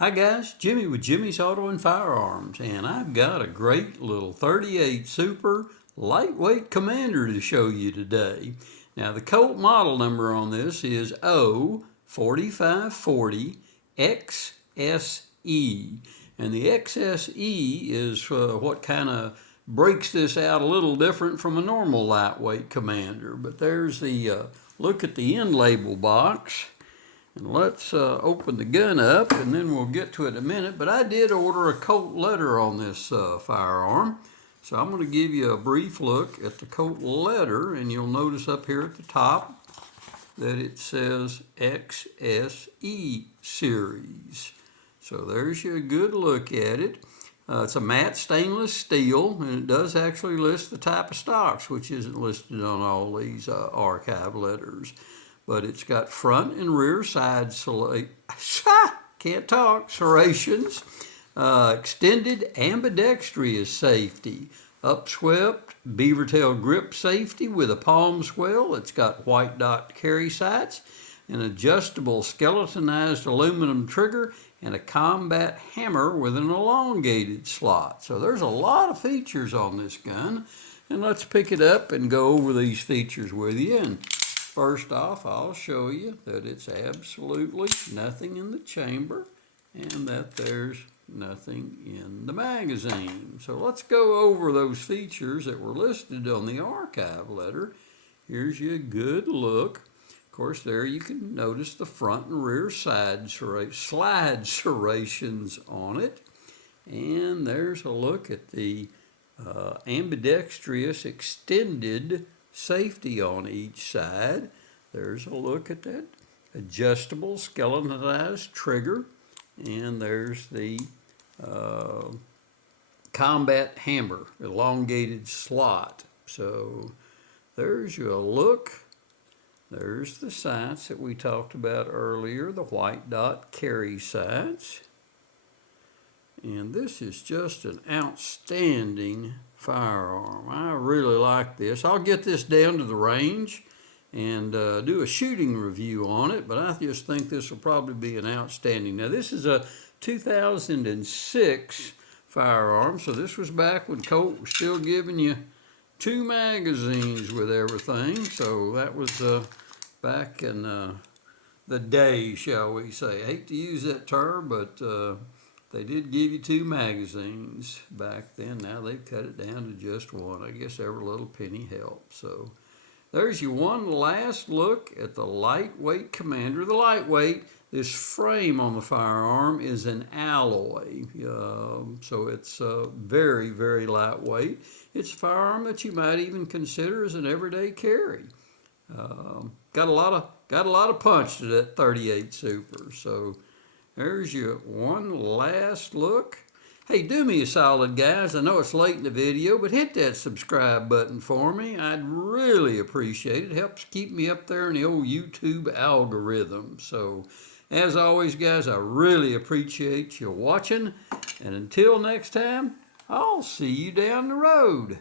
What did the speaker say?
Hi guys, Jimmy with Jimmy's Auto and Firearms, and I've got a great little 38 Super lightweight Commander to show you today. Now the Colt model number on this is O4540 XSE, and the XSE is what kind of breaks this out a little different from a normal lightweight Commander. But there's the look at the end label box. And let's open the gun up, and then we'll get to it in a minute. But I did order a Colt letter on this firearm. So I'm going to give you a brief look at the Colt letter, and you'll notice up here at the top that it says XSE series. So there's you a good look at it. It's a matte stainless steel, and it does actually list the type of stocks, which isn't listed on all these archive letters. But it's got front and rear side serrations, extended ambidextrous safety, upswept beaver tail grip safety with a palm swell. It's got white dot carry sights, an adjustable skeletonized aluminum trigger, and a combat hammer with an elongated slot. So there's a lot of features on this gun, and let's pick it up and go over these features with you. And first off, I'll show you that it's absolutely nothing in the chamber and that there's nothing in the magazine. So let's go over those features that were listed on the archive letter. Here's your good look. Of course, there you can notice the front and rear slide serrations on it. And there's a look at the ambidextrous extended safety on each side. There's a look at that adjustable skeletonized trigger, and there's the combat hammer, elongated slot. So there's your look. There's the sights that we talked about earlier, the white dot carry sights. And this is just an outstanding firearm. I really like this. I'll get this down to the range and do a shooting review on it, but I just think this will probably be an outstanding. Now this is a 2006 firearm, so this was back when Colt was still giving you 2 magazines with everything. So that was back in the day, shall we say. I hate to use that term, but they did give you 2 magazines back then. Now they've cut it down to just 1. I guess every little penny helps. So there's your one last look at the lightweight Commander. The lightweight, this frame on the firearm is an alloy. So it's very, very lightweight. It's a firearm that you might even consider as an everyday carry. Got a lot of punch to that 38 Super. So there's your one last look. Hey, do me a solid, guys. I know it's late in the video, but hit that subscribe button for me. I'd really appreciate it. It helps keep me up there in the old YouTube algorithm. So, as always, guys, I really appreciate you watching. And until next time, I'll see you down the road.